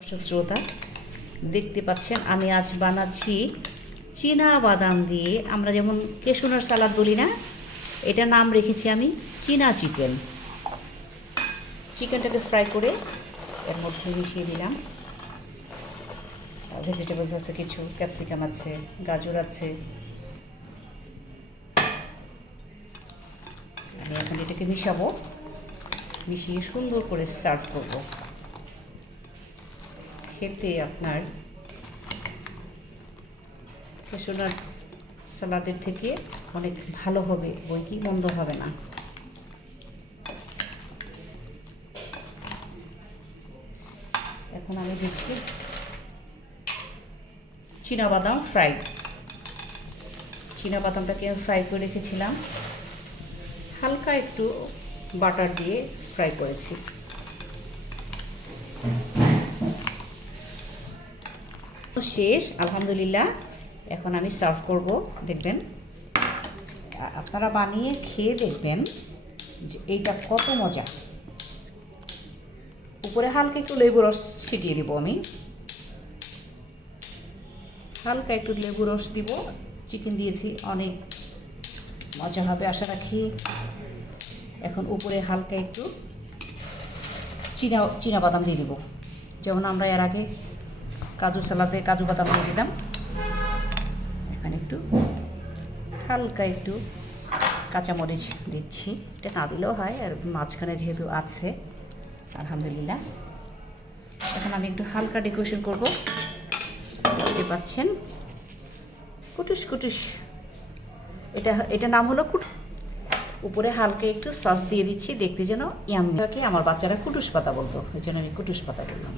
দর্শক শ্রোতা দেখতে পাচ্ছেন আমি আজ বানাচ্ছি চীনা বাদাম দিয়ে আমরা যেমন কেশোনার সালাদ বলি না, এটা নাম রেখেছি আমি চীনা চিকেন। চিকেনটাকে ফ্রাই করে এর মধ্যে মিশিয়ে দিলাম। ভেজিটেবলস আছে, কিছু ক্যাপসিকাম আছে, গাজর আছে। আমি এখন এটাকে মিশাবো, মিশিয়ে সুন্দর করে সার্ভ করব। খেতে আপনার কেশোনার সালাদের থেকে অনেক ভালো হবে, বই কি মন্দ হবে না। এখন আমি দিচ্ছি চীনাবাদাম ফ্রাই। চীনাবাদামটাকে আমি ফ্রাই করে রেখেছিলাম, হালকা একটু বাটার দিয়ে ফ্রাই করেছি। শেষ আলহামদুলিল্লাহ। এখন আমি সার্ভ করব। দেখবেন, আপনারা বানিয়ে খেয়ে দেখবেন যে এইটা কত মজা। উপরে হালকা একটু লেবু রস ছিটিয়ে দিব, আমি হালকা একটু লেবু রস দিব। চিকেন দিয়েছি, অনেক মজা হবে আশা রাখি। এখন উপরে হালকা একটু চীনা বাদাম দিয়ে দিব, যেমন আমরা এর আগে কাজু সালাদে কাজু বাদাম দিয়ে দিলাম। এখানে একটু হালকা একটু কাঁচামরিচ দিচ্ছি, এটা না দিলেও হয়, আর মাঝখানে যেহেতু আছে আলহামদুলিল্লাহ। এখন আমি একটু হালকা ডেকোরেশন করব। দেখতে পাচ্ছেন কুটুস কুটুস, এটা নাম হলো উপরে হালকা একটু সস দিয়ে দিচ্ছি, দেখতে যেন ইয়াম্মি। আমার বাচ্চারা কুটুস পাতা বলতো, ওই জন্য আমি কুটুস পাতা বললাম।